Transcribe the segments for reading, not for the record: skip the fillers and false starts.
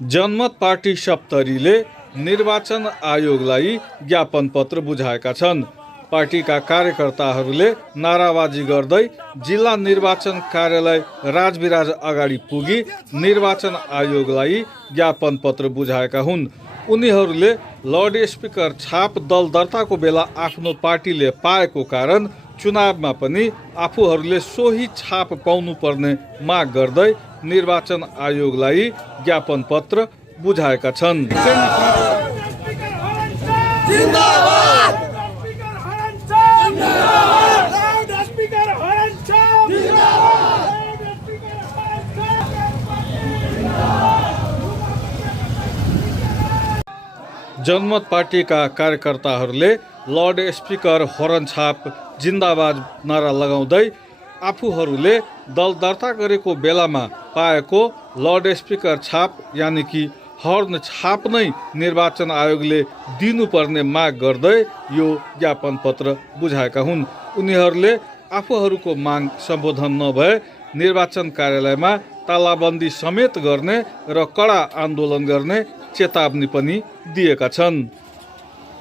जनमत पार्टी सप्तरीले निर्वाचन आयोगलाई ज्ञापन पत्र बुझाएका छन्। पार्टीका कार्यकर्ताहरूले नाराबाजी गर्दै जिल्ला निर्वाचन कार्यालय राजविराज अगाडि पुगी निर्वाचन आयोगलाई ज्ञापन पत्र बुझाएका हुन्। उनीहरूले लाउड स्पिकर छाप दल दर्ताको बेला आफ्नो पार्टीले पाएको कारण चुनावमा पनि आफूहरूले सोही छाप पाउनुपर्ने माग गर्दै निर्वाचन आयोगलाई ज्ञापन पत्र बुझाएका छन्। जनमत पार्टीका कार्यकर्ताहरूले लाउड स्पिकर हर्न छाप जिन्दाबाद नारा लगाउँदै आफूहरूले दल दर्ता गरेको बेलामा पाएको लाउड स्पिकर छाप यानि कि हर्न छाप नै निर्वाचन आयोगले दिनुपर्ने माग गर्दै यो ज्ञापन पत्र बुझाएका हुन्। उनीहरूले आफूहरूको माग सम्बोधन नभए निर्वाचन कार्यालयमा तालाबन्दी समेत गर्ने र कडा आन्दोलन गर्ने चेतावनी पनि दिएका छन्।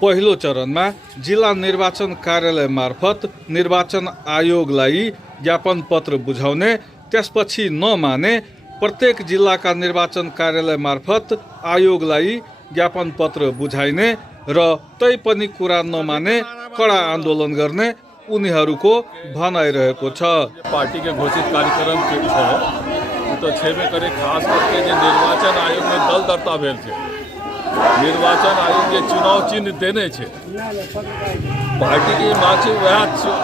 पहिलो चरणमा जिल्ला निर्वाचन कार्यालय मार्फत निर्वाचन आयोगलाई ज्ञापन पत्र बुझाउने, त्यसपछि नमाने प्रत्येक जिल्लाका निर्वाचन कार्यालय मार्फत आयोगलाई ज्ञापन पत्र बुझाइने र तै पनि कुरा नमाने कडा आन्दोलन गर्ने उनीहरूको भनाइरहेको छ। पार्टी के घोषित कार्यक्रम के विषय तो छेबे करे, खास करके जो निर्वाचन आयोग में दल दर्ता भेल छे, निर्वाचन आयोग के चुनाव चिन्ह देने छे, पार्टी की मांग छे वह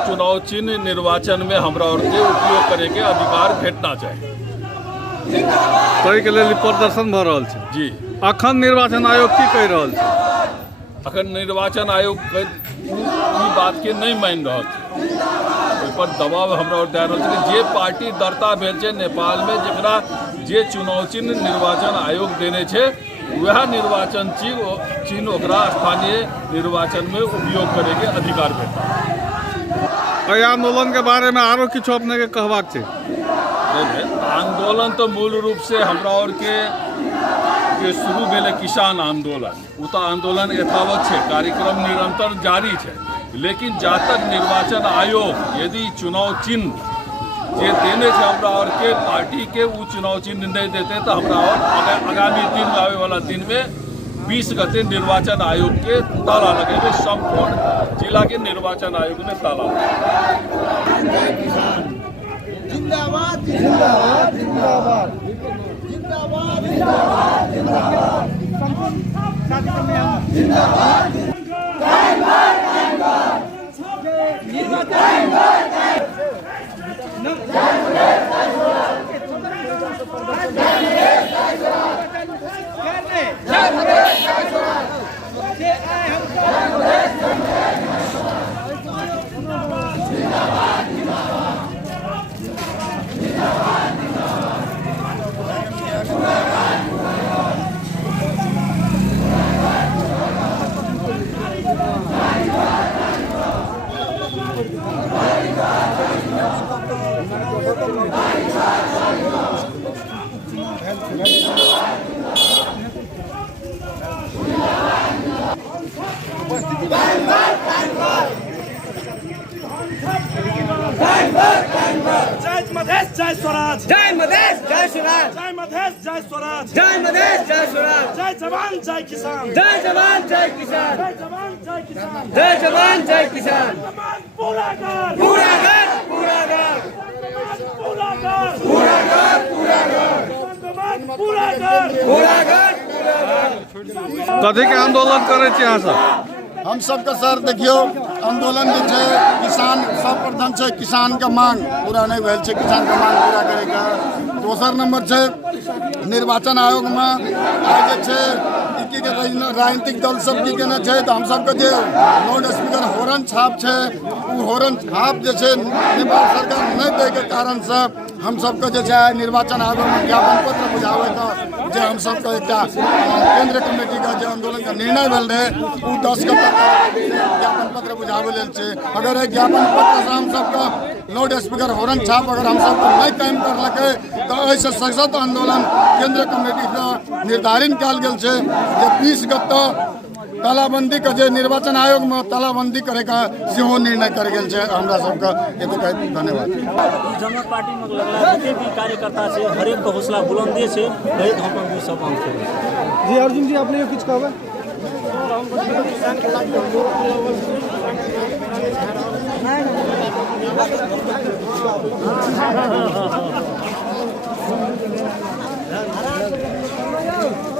चुनाव चिन्ह निर्वाचन में हमरा और के उपयोग करे के अधिकार भेटना चाहिए। तै के लेल प्रदर्शन भ रहल छै। जी, अखन निर्वाचन आयोग की कहि रहल छै? अखन निर्वाचन आयोग ई बात के नहीं मान रहल छै, ओहि पर दबाव हमरा और दे रहल छै कि जे पार्टी दर्ता भेल छै नेपाल में, जकरा जे चुनाव चिन्ह निर्वाचन आयोग देने छै वह निर्वाचन चिन्ह ओकरा स्थानीय निर्वाचन में उपयोग करे के अधिकार भेटता। एहि आंदोलन के बारे में आरो किछु अपने के कहबाक छै? आंदोलन तो मूल रूप से हमरा और के शुरू भेले किसान आंदोलन, उ तो आंदोलन यथावत है, कार्यक्रम निरंतर जारी है। लेकिन जहाँ तक निर्वाचन आयोग यदि चुनाव चिन्ह जे देने से हमरा और के पार्टी के वो चुनाव चिन्ह नहीं देते तो हमरा और आगामी दिन में आवे वाला दिन में 20 गते निर्वाचन आयोग के ताला लगे, संपूर्ण जिला के निर्वाचन आयोग में ताला जिंदाबाद जिंदाबाद जिंदाबाद जिंदाबाद जिंदाबाद जिंदाबाद जय मधेश जय स्वराज, जय मधेश जय स्वराज, जय मधेश जय स्वराज, जय मधेश जय स्वराज, जय जवान जय किसान, जय जवान जय किसान, जय जवान जय किसान, जय जवान जय किसान। पूरा कर पूरा कर पूरा कर पूरा कर पूरा कर पूरा कर पूरा कर पूरा कर। कथी के आंदोलन करे छी अहाँ सब? हम सबके सर देखियो आंदोलन जे छै किसान सर्वप्रथम छै किसान के मांग पूरा नहीं भेल छै, किसान के मांग पूरा करे के। दोसर नंबर छै निर्वाचन आयोग में आज जे छै की के राजनीतिक दल सब की केना छै तो हम सबके जे लाउड स्पीकर हॉर्न छाप छै उ हॉर्न छाप जे छै नेपाल सरकार नहीं दे के कारण से हम सबके जे छै निर्वाचन आयोग में ज्ञापन पत्र बुझावे का जे हम सबके एक केंद्र कमेटी का जे आंदोलन का निर्णय भेल रहे उ 10 के तक ज्ञापन पत्र बुझावे लेल छै। अगर एक ज्ञापन पत्र से हम सबके लाउड स्पीकर हॉर्न छाप अगर हम सबके नहीं काम करलकै तो ऐसे सशक्त आंदोलन केंद्र कमेटी से निर्धारित कल गेल छै जे 20 गते तालाबंदी का जे निर्वाचन आयोग में तालाबंदी करे का सेहो निर्णय कर गेल छै। हमरा सबके एतुका धन्यवाद। जनता पार्टी में लगला जते भी कार्यकर्ता छै हरेक के हौसला बुलंदे छै बहुत हम सब हम छै। जी अर्जुन जी अपने कुछ कहबे? नहीं